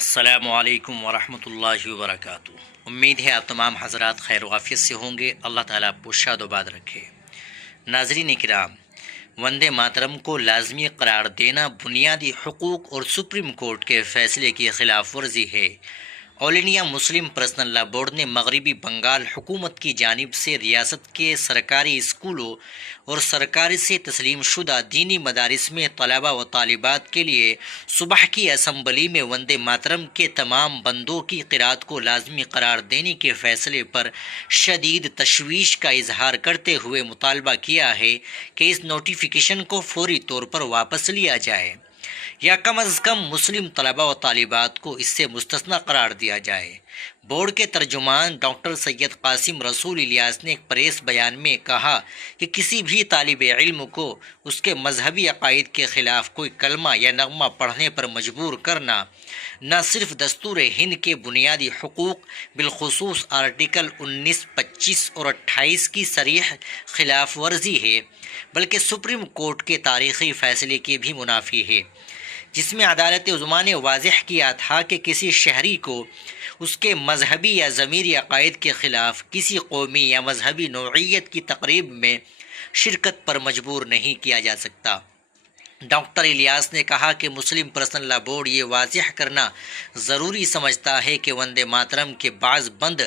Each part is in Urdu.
السلام علیکم ورحمۃ اللہ وبرکاتہ۔ امید ہے آپ تمام حضرات خیر و عافیت سے ہوں گے۔ اللہ تعالیٰ آپ کو شاد و باد رکھے۔ ناظرین کرام، وندے ماترم کو لازمی قرار دینا بنیادی حقوق اور سپریم کورٹ کے فیصلے کی خلاف ورزی ہے۔ آل انڈیا مسلم پرسنل لا بورڈ نے مغربی بنگال حکومت کی جانب سے ریاست کے سرکاری اسکولوں اور سرکاری سے تسلیم شدہ دینی مدارس میں طلباء و طالبات کے لیے صبح کی اسمبلی میں وندے ماترم کے تمام بندوں کی قرأت کو لازمی قرار دینے کے فیصلے پر شدید تشویش کا اظہار کرتے ہوئے مطالبہ کیا ہے کہ اس نوٹیفیکیشن کو فوری طور پر واپس لیا جائے یا کم از کم مسلم طلباء و طالبات کو اس سے مستثنی قرار دیا جائے۔ بورڈ کے ترجمان ڈاکٹر سید قاسم رسول الیاس نے ایک پریس بیان میں کہا کہ کسی بھی طالب علم کو اس کے مذہبی عقائد کے خلاف کوئی کلمہ یا نغمہ پڑھنے پر مجبور کرنا نہ صرف دستور ہند کے بنیادی حقوق بالخصوص آرٹیکل 19، 25 اور 28 کی صریح خلاف ورزی ہے، بلکہ سپریم کورٹ کے تاریخی فیصلے کی بھی منافی ہے، جس میں عدالت عظمیٰ نے واضح کیا تھا کہ کسی شہری کو اس کے مذہبی یا ضمیری عقائد کے خلاف کسی قومی یا مذہبی نوعیت کی تقریب میں شرکت پر مجبور نہیں کیا جا سکتا۔ ڈاکٹر الیاس نے کہا کہ مسلم پرسنل لا بورڈ یہ واضح کرنا ضروری سمجھتا ہے کہ وندے ماترم کے بعض بند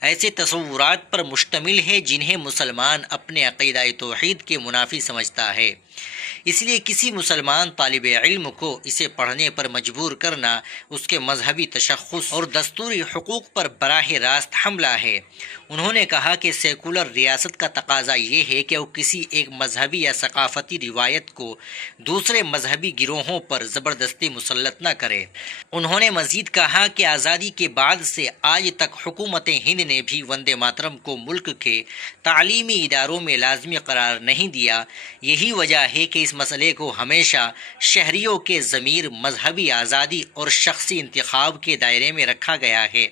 ایسے تصورات پر مشتمل ہے جنہیں مسلمان اپنے عقیدہ توحید کے منافی سمجھتا ہے، اس لیے کسی مسلمان طالب علم کو اسے پڑھنے پر مجبور کرنا اس کے مذہبی تشخص اور دستوری حقوق پر براہ راست حملہ ہے۔ انہوں نے کہا کہ سیکولر ریاست کا تقاضا یہ ہے کہ وہ کسی ایک مذہبی یا ثقافتی روایت کو دوسرے مذہبی گروہوں پر زبردستی مسلط نہ کرے۔ انہوں نے مزید کہا کہ آزادی کے بعد سے آج تک حکومت ہند نے بھی وندے ماترم کو ملک کے تعلیمی اداروں میں لازمی قرار نہیں دیا۔ یہی وجہ ہے کہ اس مسئلے کو ہمیشہ شہریوں کے ضمیر، مذہبی آزادی اور شخصی انتخاب کے دائرے میں رکھا گیا ہے۔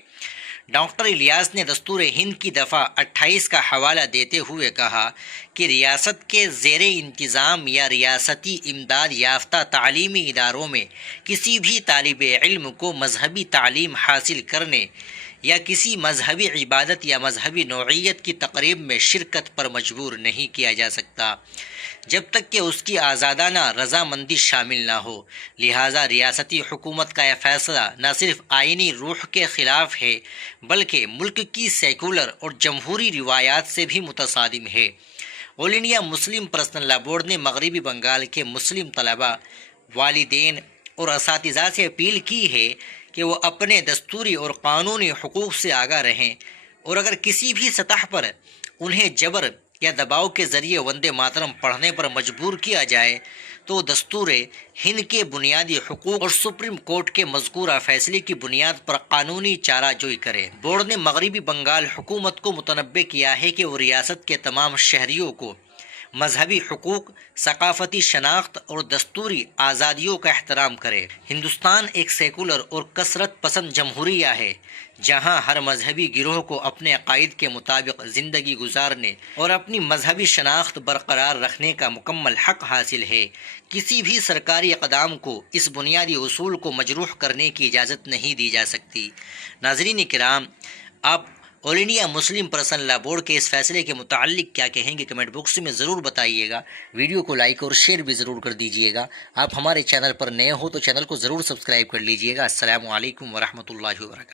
ڈاکٹر الیاس نے دستور ہند کی دفعہ 28 کا حوالہ دیتے ہوئے کہا کہ ریاست کے زیر انتظام یا ریاستی امداد یافتہ تعلیمی اداروں میں کسی بھی طالب علم کو مذہبی تعلیم حاصل کرنے یا کسی مذہبی عبادت یا مذہبی نوعیت کی تقریب میں شرکت پر مجبور نہیں کیا جا سکتا جب تک کہ اس کی آزادانہ رضامندی شامل نہ ہو۔ لہٰذا ریاستی حکومت کا یہ فیصلہ نہ صرف آئینی روح کے خلاف ہے بلکہ ملک کی سیکولر اور جمہوری روایات سے بھی متصادم ہے۔ آل انڈیا مسلم پرسنل لا بورڈ نے مغربی بنگال کے مسلم طلباء، والدین اور اساتذہ سے اپیل کی ہے کہ وہ اپنے دستوری اور قانونی حقوق سے آگاہ رہیں، اور اگر کسی بھی سطح پر انہیں جبر یا دباؤ کے ذریعے وندے ماترم پڑھنے پر مجبور کیا جائے تو دستور ہند کے بنیادی حقوق اور سپریم کورٹ کے مذکورہ فیصلے کی بنیاد پر قانونی چارہ جوئی کرے۔ بورڈ نے مغربی بنگال حکومت کو متنبہ کیا ہے کہ وہ ریاست کے تمام شہریوں کو مذہبی حقوق، ثقافتی شناخت اور دستوری آزادیوں کا احترام کرے۔ ہندوستان ایک سیکولر اور کثرت پسند جمہوریہ ہے جہاں ہر مذہبی گروہ کو اپنے عقائد کے مطابق زندگی گزارنے اور اپنی مذہبی شناخت برقرار رکھنے کا مکمل حق حاصل ہے۔ کسی بھی سرکاری اقدام کو اس بنیادی اصول کو مجروح کرنے کی اجازت نہیں دی جا سکتی۔ ناظرین کرام، آپ آل انڈیا مسلم پرسنل لا بورڈ کے اس فیصلے کے متعلق کیا کہیں گے؟ کمنٹ باکس میں ضرور بتائیے گا۔ ویڈیو کو لائک اور شیئر بھی ضرور کر دیجیے گا۔ آپ ہمارے چینل پر نئے ہو تو چینل کو ضرور سبسکرائب کر لیجیے گا۔ السلام علیکم ورحمۃ اللہ وبرکاتہ۔